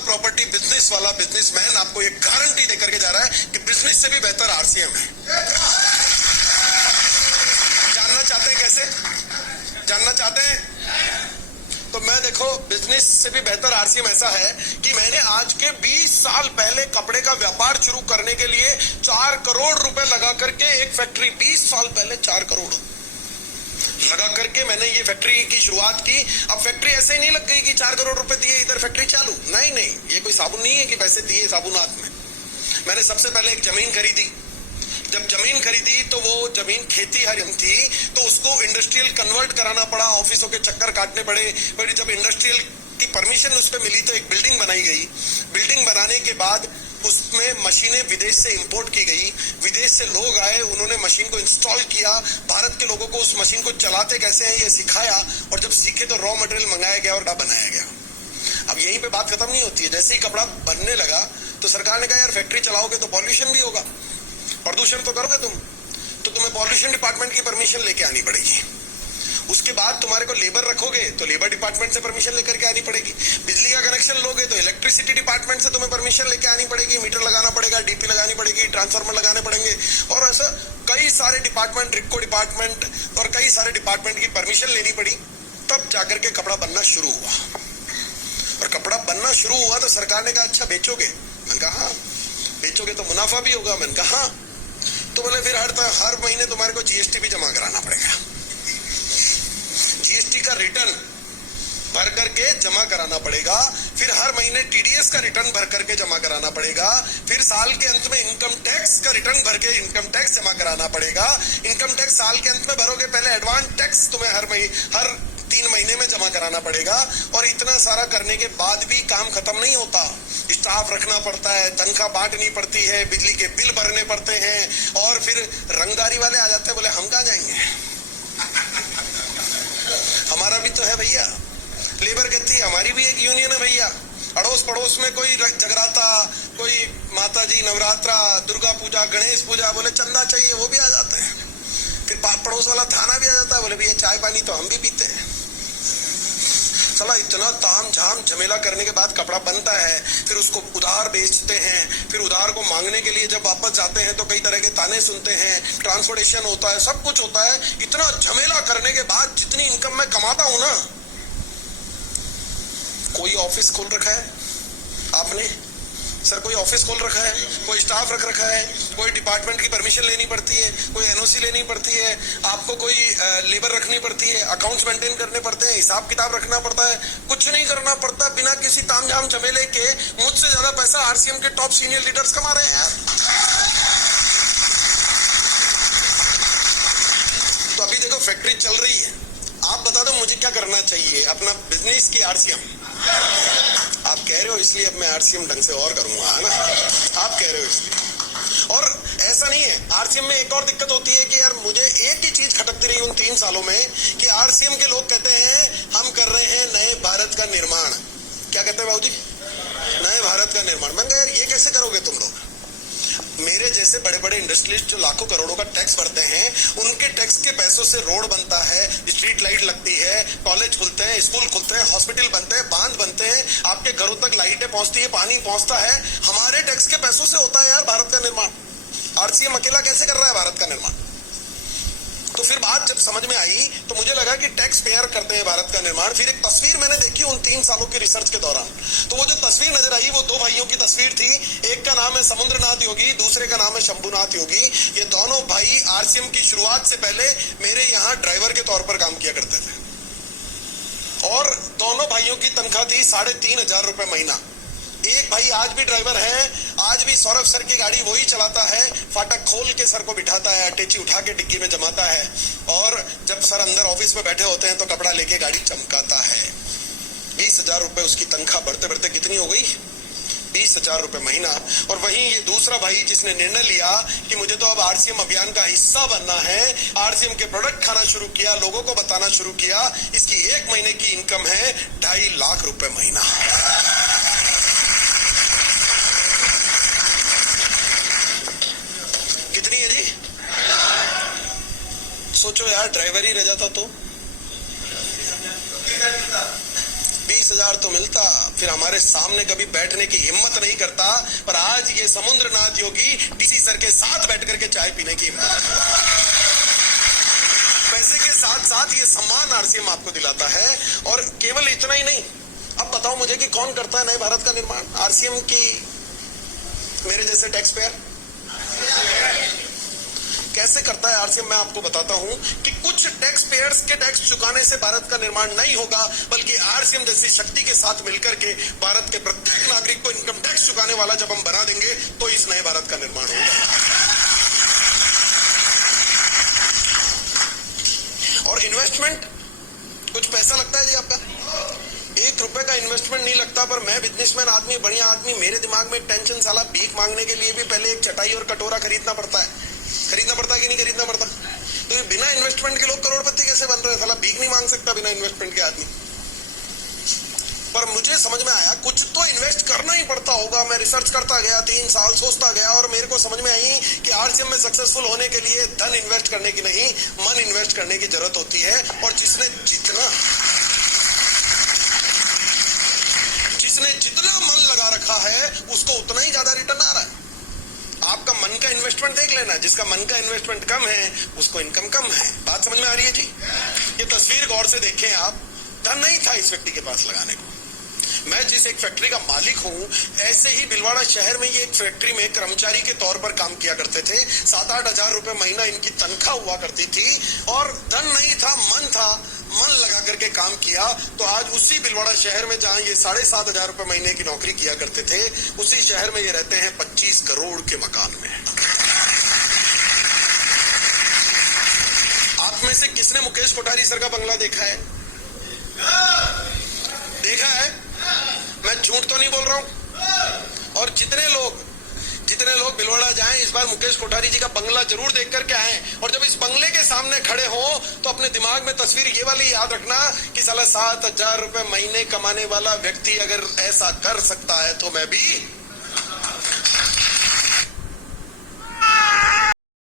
Property business वाला businessman आपको एक गारंटी देकर के जा रहा है कि बिजनेस से भी बेहतर आरसीएम है। जानना चाहते हैं कैसे? जानना चाहते हैं? तो मैं देखो, बिजनेस से भी बेहतर आरसीएम ऐसा है कि मैंने आज के 20 साल पहले कपड़े का व्यापार शुरू करने के लिए 4 करोड़ रुपए लगा करके एक फैक्ट्री, 20 साल पहले 4 करोड़ लगा करके मैंने ये फैक्ट्री की शुरुआत की। अब फैक्ट्री ऐसे ही नहीं लग गई कि 4 करोड़ रुपए दिए इधर फैक्ट्री चालू, नहीं नहीं, ये कोई साबुन नहीं है कि पैसे दिए साबुनात में। मैंने सबसे पहले एक जमीन खरीदी। जब जमीन खरीदी तो वो जमीन खेती हरिम थी, तो उसको इंडस्ट्रियल कन्वर्ट कराना पड़ा, ऑफिसों के चक्कर काटने पड़े। फिर जब इंडस्ट्रियल की परमिशन उस पर मिली तो एक बिल्डिंग बनाई गई। बिल्डिंग बनाने के बाद उसमें मशीनें विदेश से इंपोर्ट की गई, विदेश से लोग आए, उन्होंने मशीन को इंस्टॉल किया, भारत के लोगों को उस मशीन को चलाते कैसे हैं ये सिखाया, और जब सीखे तो रॉ मटेरियल मंगाया गया और बनाया गया। अब यहीं पे बात खत्म नहीं होती है। जैसे ही कपड़ा बनने लगा तो सरकार ने कहा यार फैक्ट्री चलाओगे तो पॉल्यूशन भी होगा, प्रदूषण तो करोगे तुम, तो तुम्हें पॉल्यूशन डिपार्टमेंट की परमिशन लेके आनी पड़ेगी। उसके बाद तुम्हारे को लेबर रखोगे तो लेबर डिपार्टमेंट से परमिशन लेकर के आनी पड़ेगी। बिजली का कनेक्शन लोगे तो इलेक्ट्रिसिटी डिपार्टमेंट से तुम्हें परमिशन लेके आनी पड़ेगी, मीटर लगाना पड़ेगा, डीपी लगानी पड़ेगी, ट्रांसफार्मर लगाने पड़ेंगे, और ऐसा कई सारे डिपार्टमेंट, रिक्को डिपार्टमेंट और कई सारे डिपार्टमेंट की परमिशन लेनी पड़ी। तब जाकर के कपड़ा बनना शुरू हुआ, और कपड़ा बनना शुरू हुआ तो सरकार ने कहा अच्छा बेचोगे? मैंने कहा हाँ। बेचोगे तो मुनाफा भी होगा? मैंने कहा हाँ। तो बोले फिर हर महीने तुम्हारे को जीएसटी भी जमा कराना पड़ेगा, जीएसटी का रिटर्न भर करके जमा कराना पड़ेगा, फिर हर महीने टीडीएस का रिटर्न भर करके जमा कराना पड़ेगा, फिर साल के अंत में इनकम टैक्स का रिटर्न भर के इनकम टैक्स जमा कराना पड़ेगा। इनकम टैक्स साल के अंत में भरोगे, पहले एडवांस टैक्स तुम्हें हर 3 महीने में जमा कराना पड़ेगा। और इतना सारा करने के बाद भी काम खत्म नहीं होता, स्टाफ रखना पड़ता है, तनख्वाह बांटनी पड़ती है, बिजली के बिल भरने पड़ते हैं, और फिर रंगदारी वाले आ जाते हैं, बोले हम कहाँ जाएंगे, हमारा भी तो है भैया। लेबर कहती है हमारी भी एक यूनियन है भैया। अड़ोस पड़ोस में कोई जगराता, कोई माता जी नवरात्रा, दुर्गा पूजा, गणेश पूजा, बोले चंदा चाहिए, वो भी आ जाते हैं। फिर पड़ोस वाला थाना भी आ जाता है, बोले भैया चाय पानी तो हम भी पीते हैं। चला इतना ताम झाम झमेला करने के बाद कपड़ा बनता है, फिर उसको उधार बेचते हैं, फिर उधार को मांगने के लिए जब वापस जाते हैं तो कई तरह के ताने सुनते हैं, ट्रांसपोर्टेशन होता है, सब कुछ होता है। इतना झमेला करने के बाद जितनी इनकम मैं कमाता हूं ना, कोई ऑफिस खोल रखा है आपने? सर कोई ऑफिस खोल रखा है, कोई स्टाफ रख रखा है, कोई डिपार्टमेंट की परमिशन लेनी पड़ती है, कोई एनओसी लेनी पड़ती है, आपको कोई लेबर रखनी पड़ती है, अकाउंट्स मेंटेन करने पड़ते हैं, हिसाब किताब रखना पड़ता है, कुछ नहीं करना पड़ता। बिना किसी तामझाम झमेले के मुझसे ज्यादा पैसा आरसीएम के टॉप सीनियर लीडर्स कमा रहे हैं यार। तो अभी देखो फैक्ट्री चल रही है, आप बता दो मुझे क्या करना चाहिए अपना बिजनेस की आरसीएम? आप कह रहे हो इसलिए अब मैं आरसीएम ढंग से और करूंगा, है ना? आप कह रहे हो इसलिए। और ऐसा नहीं है, आरसीएम में एक और दिक्कत होती है कि यार मुझे एक ही चीज खटकती रही उन 3 सालों में कि आरसीएम के लोग कहते हैं हम कर रहे हैं नए भारत का निर्माण। क्या कहते हैं बाबूजी? नए भारत का निर्माण। मैंने कहा यार ये कैसे करोगे तुम लोग? मेरे जैसे बड़े बड़े इंडस्ट्रियलिस्ट जो लाखों करोड़ों का टैक्स भरते हैं, उनके टैक्स के पैसों से रोड बनता है, स्ट्रीट लाइट लगती है, कॉलेज खुलते हैं, स्कूल खुलते हैं, हॉस्पिटल बनते हैं, बांध बनते हैं, आपके घरों तक लाइटें पहुंचती है, पानी पहुंचता है। हमारे टैक्स के पैसों से होता है यार भारत का निर्माण। आरसीएम अकेला कैसे कर रहा है भारत का निर्माण? तो फिर बात जब समझ में आई तो मुझे लगा कि टैक्स पेयर करते हैं भारत का निर्माण। फिर एक तस्वीर मैंने देखी उन 3 सालों के रिसर्च के दौरान, तो वो जो तस्वीर नजर आई वो 2 भाइयों की तस्वीर थी। एक का नाम है समुद्रनाथ योगी, दूसरे का नाम है शंभुनाथ योगी। ये दोनों भाई आरसीएम की शुरुआत से पहले मेरे यहाँ ड्राइवर के तौर पर काम किया करते थे, और दोनों भाइयों की तनख्वाह थी 3,500 रुपए महीना। एक भाई आज भी ड्राइवर है, आज भी सौरभ सर की गाड़ी वही चलाता है, फाटक खोल के सर को बिठाता है, अटैची उठा के डिग्गी में जमाता है, और जब सर अंदर ऑफिस में बैठे होते हैं तो कपड़ा लेके गाड़ी चमकाता है। 20,000 रुपए उसकी तनख्वाह बढ़ते बढ़ते कितनी हो गई? 20,000 रुपए महीना। और वहीं ये दूसरा भाई जिसने निर्णय लिया कि मुझे तो अब आरसीएम अभियान का हिस्सा बनना है, आरसीएम के प्रोडक्ट खाना शुरू किया, लोगों को बताना शुरू किया। इसकी 1 महीने की इनकम है 2.5 लाख रुपए महीना। कितनी है जी? सोचो यार ड्राइवर ही रह जाता तो 20,000 7,000 तो मिलता, फिर हमारे सामने कभी बैठने की हिम्मत नहीं करता, पर आज ये समुद्रनाथ योगी डीसी सर के साथ बैठ करके चाय पीने की हिम्मत करता। पैसे के साथ साथ ये सम्मान आरसीएम आपको दिलाता है। और केवल इतना ही नहीं, अब बताओ मुझे कि कौन करता है नए भारत का निर्माण? आरसीएम की मेरे जैसे टैक्स पेयर कैसे करता है आरसीएम? मैं आपको बताता हूं कि कुछ टैक्स पेयर्स के टैक्स चुकाने से भारत का निर्माण नहीं होगा, बल्कि आरसीएम जैसी शक्ति के साथ मिलकर के भारत के प्रत्येक नागरिक को इनकम टैक्स चुकाने वाला जब हम बना देंगे तो इस नए भारत का निर्माण होगा। और इन्वेस्टमेंट कुछ पैसा लगता है जी आपका? 1 रुपए का इन्वेस्टमेंट नहीं लगता, पर मैं बिजनेसमैन आदमी, बढ़िया आदमी, मेरे दिमाग में टेंशन, साला भीख मांगने के लिए भी पहले एक चटाई और कटोरा खरीदना पड़ता है कि नहीं खरीदना पड़ता? तो ये बिना इन्वेस्टमेंट के लोग करोड़पति कैसे बन रहे हैं? साला भीख नहीं मांग सकता बिना इन्वेस्टमेंट के आदमी। पर मुझे समझ में आया कुछ तो इन्वेस्ट करना ही पड़ता होगा। मैं रिसर्च करता गया, 3 साल सोचता गया, और मेरे को समझ में आई कि आरसीएम में सक्सेसफुल होने के लिए धन इन्वेस्ट करने की नहीं, मन इन्वेस्ट करने की जरूरत होती है। और जिसने जितना मन लगा रखा है उसको उतना ही ज्यादा रिटर्न आ रहा है। आपका मन का इन्वेस्टमेंट देख लेना, जिसका मन का इन्वेस्टमेंट कम है उसको इनकम कम है। बात समझ में आ रही है जी? ये तस्वीर गौर से देखें आप, धन नहीं था इस व्यक्ति के पास लगाने को। मैं जिस एक फैक्ट्री का मालिक हूं, ऐसे ही भीलवाड़ा शहर में ये एक फैक्ट्री में कर्मचारी के तौर पर काम किया करते थे। 7-8 हजार रुपए महीना इनकी तनख्वाह हुआ करती थी, और धन नहीं था, मन था, मन लगा करके काम किया। तो आज उसी भीलवाड़ा शहर में जहां ये 7,500 रुपए महीने की नौकरी किया करते थे, उसी शहर में ये रहते हैं 25 करोड़ के मकान में। आप में से किसने मुकेश कोठारी सर का बंगला देखा है? देखा है? मैं झूठ तो नहीं बोल रहा हूं। और जितने लोग भीलवाड़ा जाएं, इस बार मुकेश कोठारी जी का बंगला जरूर देख करके आए, और जब इस बंगले के सामने खड़े हो तो अपने दिमाग में तस्वीर ये वाली याद रखना कि साला 7,000 रुपए महीने कमाने वाला व्यक्ति अगर ऐसा कर सकता है तो मैं भी